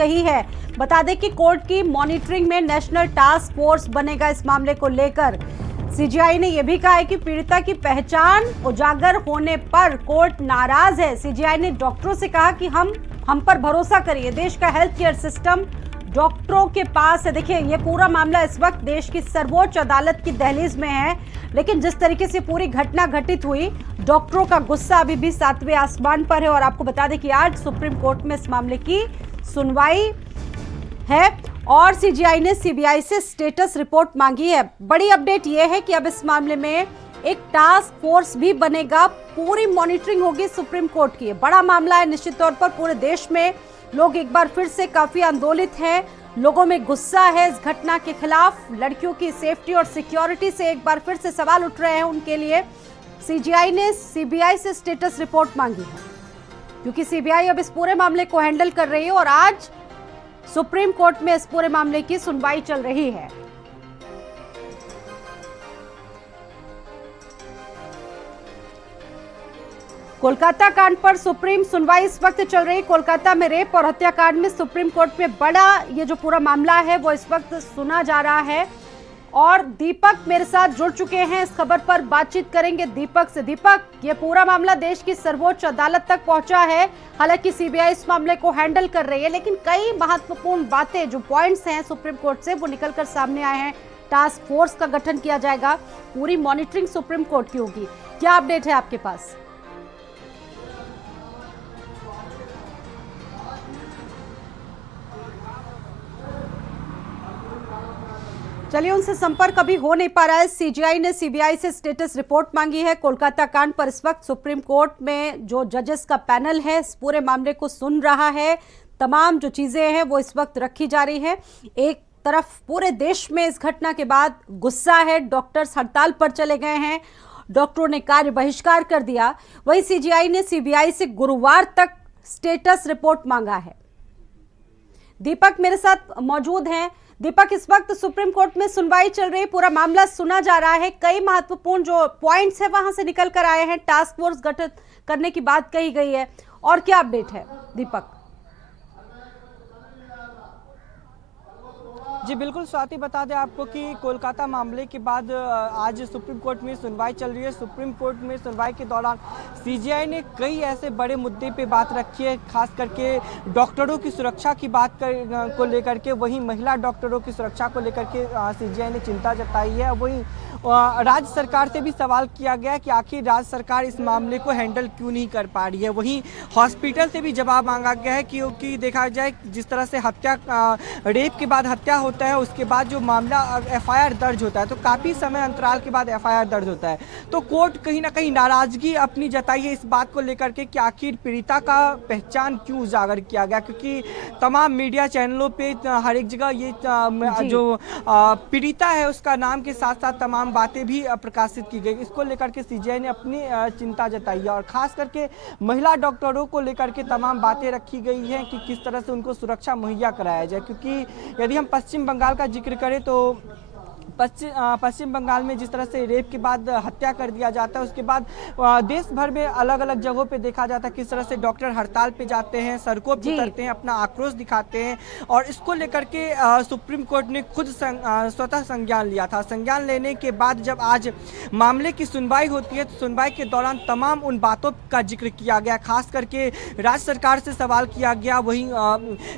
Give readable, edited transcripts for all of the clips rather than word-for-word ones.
कही है। बता दें कि कोर्ट की मॉनिटरिंग में नेशनल टास्क फोर्स बनेगा। इस मामले को लेकर सीजीआई ने यह भी कहा है कि पीड़िता की पहचान उजागर होने पर कोर्ट नाराज है। सीजीआई ने डॉक्टरों से कहा कि हम पर भरोसा करिए, देश का हेल्थ केयर सिस्टम डॉक्टरों के पास है। देखिए, ये पूरा मामला इस वक्त देश की सर्वोच्च अदालत की दहलीज में है, लेकिन जिस तरीके से पूरी घटना घटित हुई, डॉक्टरों का गुस्सा अभी भी सातवें आसमान पर है। और आपको बता दें कि आज सुप्रीम कोर्ट में इस मामले की सुनवाई है और सीजीआई ने सीबीआई से स्टेटस रिपोर्ट मांगी है। बड़ी अपडेट यह है कि अब इस मामले में एक टास्क फोर्स भी बनेगा, पूरी मॉनिटरिंग होगी सुप्रीम कोर्ट की। बड़ा मामला है, निश्चित तौर पर पूरे देश में लोग एक बार फिर से काफी आंदोलित हैं, लोगों में गुस्सा है इस घटना के खिलाफ। लड़कियों की सेफ्टी और सिक्योरिटी से एक बार फिर से सवाल उठ रहे हैं उनके लिए। सीजीआई ने सीबीआई से स्टेटस रिपोर्ट मांगी है क्योंकि सीबीआई अब इस पूरे मामले को हैंडल कर रही है और आज सुप्रीम कोर्ट में इस पूरे मामले की सुनवाई चल रही है। कोलकाता कांड पर सुप्रीम सुनवाई इस वक्त चल रही। कोलकाता में रेप और हत्याकांड में सुप्रीम कोर्ट में बड़ा ये जो पूरा मामला है वो इस वक्त सुना जा रहा है और दीपक मेरे साथ जुड़ चुके हैं, इस खबर पर बातचीत करेंगे दीपक से। दीपक, ये पूरा मामला देश की सर्वोच्च अदालत तक पहुंचा है। हालांकि सीबीआई इस मामले को हैंडल कर रही है, लेकिन कई महत्वपूर्ण बातें जो पॉइंट्स हैं सुप्रीम कोर्ट से वो निकलकर सामने आए हैं। टास्क फोर्स का गठन किया जाएगा, पूरी मॉनिटरिंग सुप्रीम कोर्ट की होगी। क्या अपडेट है आपके पास? चलिए, उनसे संपर्क अभी हो नहीं पा रहा है। सीजीआई ने सीबीआई से स्टेटस रिपोर्ट मांगी है कोलकाता कांड पर। इस वक्त सुप्रीम कोर्ट में जो जजेस का पैनल है इस पूरे मामले को सुन रहा है। तमाम जो चीजें हैं वो इस वक्त रखी जा रही है। एक तरफ पूरे देश में इस घटना के बाद गुस्सा है, डॉक्टर्स हड़ताल पर चले गए हैं, डॉक्टरों ने कार्य बहिष्कार कर दिया। वहीं सीजीआई ने सीबीआई से गुरुवार तक स्टेटस रिपोर्ट मांगा है। दीपक मेरे साथ मौजूद हैं। दीपक, इस वक्त सुप्रीम कोर्ट में सुनवाई चल रही है, पूरा मामला सुना जा रहा है, कई महत्वपूर्ण जो पॉइंट्स है वहां से निकल कर आए हैं, टास्क फोर्स गठित करने की बात कही गई है, और क्या अपडेट है दीपक? जी बिल्कुल स्वाति, बता दें आपको कि कोलकाता मामले के बाद आज सुप्रीम कोर्ट में सुनवाई चल रही है। सुप्रीम कोर्ट में सुनवाई के दौरान सीजीआई ने कई ऐसे बड़े मुद्दे पे बात रखी है, खास करके डॉक्टरों की सुरक्षा की बात को लेकर के। वहीं महिला डॉक्टरों की सुरक्षा को लेकर के सीजीआई ने चिंता जताई है। वहीं राज्य सरकार से भी सवाल किया गया कि आखिर राज्य सरकार इस मामले को हैंडल क्यों नहीं कर पा रही है। वहीं हॉस्पिटल से भी जवाब मांगा गया है क्योंकि देखा जाए जिस तरह से रेप के बाद हत्या होता है, उसके बाद जो मामला एफआईआर दर्ज होता है तो काफ़ी समय अंतराल के बाद एफआईआर दर्ज होता है, तो कोर्ट कहीं ना कहीं नाराजगी अपनी जताई है इस बात को लेकर के कि आखिर पीड़िता का पहचान क्यों उजागर किया गया। क्योंकि तमाम मीडिया चैनलों पे हर एक जगह ये जो पीड़िता है उसका नाम के साथ साथ तमाम बातें भी प्रकाशित की गई। इसको लेकर के सीजीआई ने अपनी चिंता जताई है और खास करके महिला डॉक्टरों को लेकर के तमाम बातें रखी गई हैं कि किस तरह से उनको सुरक्षा मुहैया कराया जाए। क्योंकि यदि हम पश्चिम बंगाल का जिक्र करें तो पश्चिम बंगाल में जिस तरह से रेप के बाद हत्या कर दिया जाता है, उसके बाद देश भर में अलग अलग जगहों पे देखा जाता है किस तरह से डॉक्टर हड़ताल पे जाते हैं, सड़कों पे उतरते हैं, अपना आक्रोश दिखाते हैं। और इसको लेकर के सुप्रीम कोर्ट ने खुद स्वतः संज्ञान लिया था। संज्ञान लेने के बाद जब आज मामले की सुनवाई होती है तो सुनवाई के दौरान तमाम उन बातों का जिक्र किया गया, खास करके राज्य सरकार से सवाल किया गया। वहीं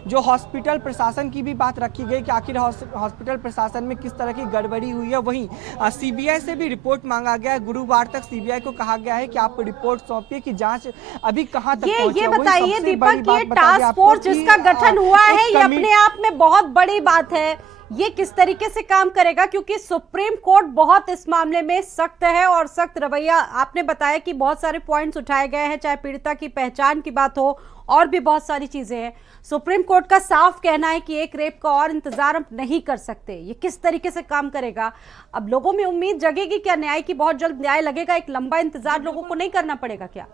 जो हॉस्पिटल प्रशासन की भी बात रखी गई कि आखिर हॉस्पिटल प्रशासन में किस तरह की गड़बड़ी हुई है। वहीं सीबीआई से भी रिपोर्ट मांगा गया है। गुरुवार तक सीबीआई को कहा गया है कि आप रिपोर्ट सौंपिए कि जांच अभी कहां तक पहुंची है। ये बताइए दीपक, ये टास्क फोर्स जिसका गठन हुआ है ये अपने आप में बहुत बड़ी बात है, ये किस तरीके से काम करेगा? क्योंकि सुप्रीम कोर्ट बहुत इस मामले में सख्त है और सख्त रवैया, आपने बताया कि बहुत सारे पॉइंट्स उठाए गए हैं, चाहे पीड़िता की पहचान की बात हो और भी बहुत सारी चीजें हैं। सुप्रीम कोर्ट का साफ कहना है कि एक रेप का और इंतजार हम नहीं कर सकते। ये किस तरीके से काम करेगा? अब लोगों में उम्मीद जगेगी क्या न्याय की? बहुत जल्द न्याय लगेगा? एक लंबा इंतजार लोगों को नहीं करना पड़ेगा क्या?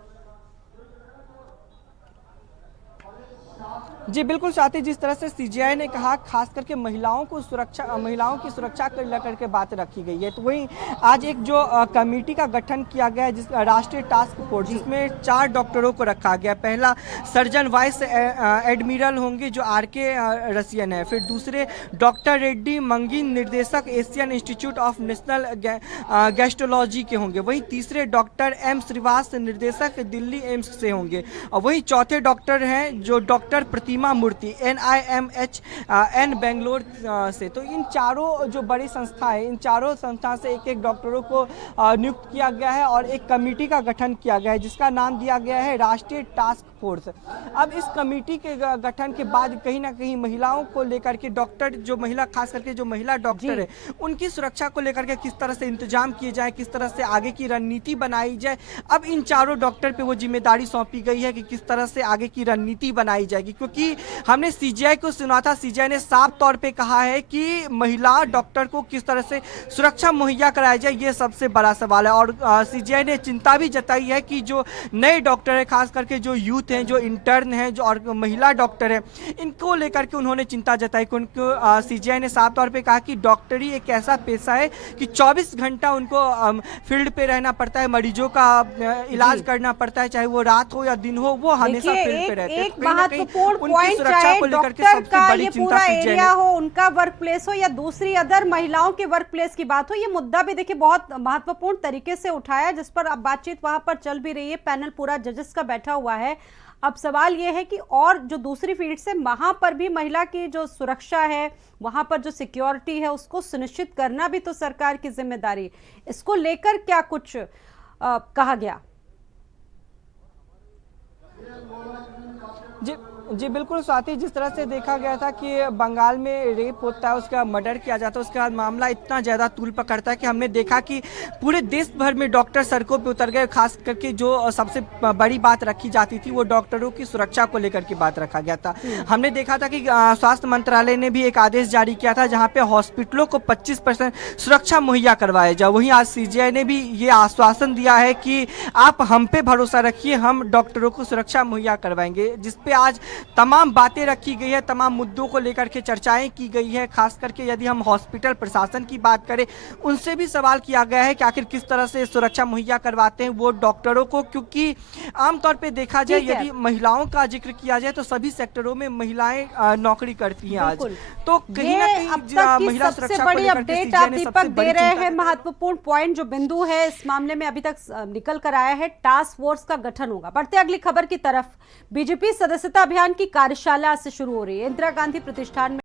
जी बिल्कुल साथ ही जिस तरह से सीजीआई ने कहा खास करके महिलाओं की सुरक्षा को लेकर के बात रखी गई है, तो वहीं आज एक जो कमेटी का गठन किया गया है जिस राष्ट्रीय टास्क फोर्स, जिसमें 4 डॉक्टरों को रखा गया। पहला सर्जन वाइस एडमिरल होंगे जो आर.के. रसियन है, फिर दूसरे डॉक्टर रेड्डी मंगिन निर्देशक Asian institute of national gastrology के होंगे, वहीं तीसरे डॉक्टर एम श्रीवास निर्देशक दिल्ली एम्स से होंगे, और वहीं चौथे डॉक्टर हैं जो डॉक्टर प्रतिमा मूर्ति NIMH बेंगलोर से। तो इन चारों जो बड़ी संस्था है, इन चारों संस्था से एक एक डॉक्टरों को नियुक्त किया गया है और एक कमेटी का गठन किया गया है जिसका नाम दिया गया है राष्ट्रीय टास्क फोर्स। अब इस कमेटी के गठन के बाद कहीं ना कहीं महिलाओं को लेकर के डॉक्टर जो महिला खास करके जो महिला डॉक्टर है उनकी सुरक्षा को लेकर के किस तरह से इंतजाम किए जाए, किस तरह से आगे की रणनीति बनाई जाए, अब इन चारों डॉक्टर पे वो जिम्मेदारी सौंपी गई है कि किस तरह से आगे की रणनीति बनाई जाएगी। क्योंकि हमने सीजीआई को सुना था, सीजीआई ने साफ तौर पे कहा है कि महिला डॉक्टर को किस तरह से सुरक्षा मुहैया कराया जाए, ये सबसे बड़ा सवाल है। और सीजीआई ने चिंता भी जताई है कि जो नए डॉक्टर है खास करके जो यूथ हैं, जो इंटर्न हैं, जो और महिला डॉक्टर हैं, इनको लेकर के उन्होंने चिंता जताई। उनको सीजीआई ने साफ तौर पे कहा कि डॉक्टरी एक ऐसा पेशा है कि 24 घंटा उनको फील्ड पे रहना पड़ता है, मरीजों का इलाज करना पड़ता है, चाहे वो रात हो या दिन हो, वो हमेशा फील्ड पे रहते हैं। एक महत्वपूर्ण पॉइंट, चाहे डॉक्टर का ये पूरा एरिया हो, उनका वर्क प्लेस हो या दूसरी अदर महिलाओं के वर्क प्लेस की बात हो, ये मुद्दा भी देखिए बहुत महत्वपूर्ण तरीके से उठाया जिस पर अब बातचीत वहां पर चल भी रही है। पैनल पूरा जजेस का बैठा हुआ है। अब सवाल ये है कि और जो दूसरी फील्ड से वहां पर भी महिला की जो सुरक्षा है, वहां पर जो सिक्योरिटी है, उसको सुनिश्चित करना भी तो सरकार की जिम्मेदारी। इसको लेकर क्या कुछ कहा गया? जी बिल्कुल स्वाति, जिस तरह से देखा गया था कि बंगाल में रेप होता है, उसका मर्डर किया जाता है, उसके बाद मामला इतना ज़्यादा तूल पकड़ता है कि हमने देखा कि पूरे देश भर में डॉक्टर सड़कों पे उतर गए। खास करके जो सबसे बड़ी बात रखी जाती थी वो डॉक्टरों की सुरक्षा को लेकर के बात रखा गया था। हमने देखा था कि स्वास्थ्य मंत्रालय ने भी एक आदेश जारी किया था जहाँ पे हॉस्पिटलों को 25% सुरक्षा मुहैया करवाया जाए। वहीं आज सीजीआई ने भी ये आश्वासन दिया है कि आप हम पे भरोसा रखिए, हम डॉक्टरों को सुरक्षा मुहैया करवाएंगे, जिसपे आज तमाम बातें रखी गई है, तमाम मुद्दों को लेकर के चर्चाएं की गई है। खास करके यदि हम हॉस्पिटल प्रशासन की बात करें, उनसे भी सवाल किया गया है कि आखिर किस तरह से सुरक्षा मुहैया करवाते हैं वो डॉक्टरों को, क्योंकि आमतौर पे देखा जाए यदि महिलाओं का जिक्र किया जाए तो सभी सेक्टरों में महिलाएं नौकरी करती हैं आज, तो कहीं ना कहीं महिला सुरक्षा सबसे बड़ी अपडेट आप दीपक दे रहे हैं। महत्वपूर्ण पॉइंट जो बिंदु है इस मामले में अभी तक निकल कर आया है, टास्क फोर्स का गठन होगा। बढ़ते अगली खबर की तरफ, बीजेपी सदस्यता अभियान की कार्यशाला से शुरू हो रही है। इंदिरा गांधी प्रतिष्ठान में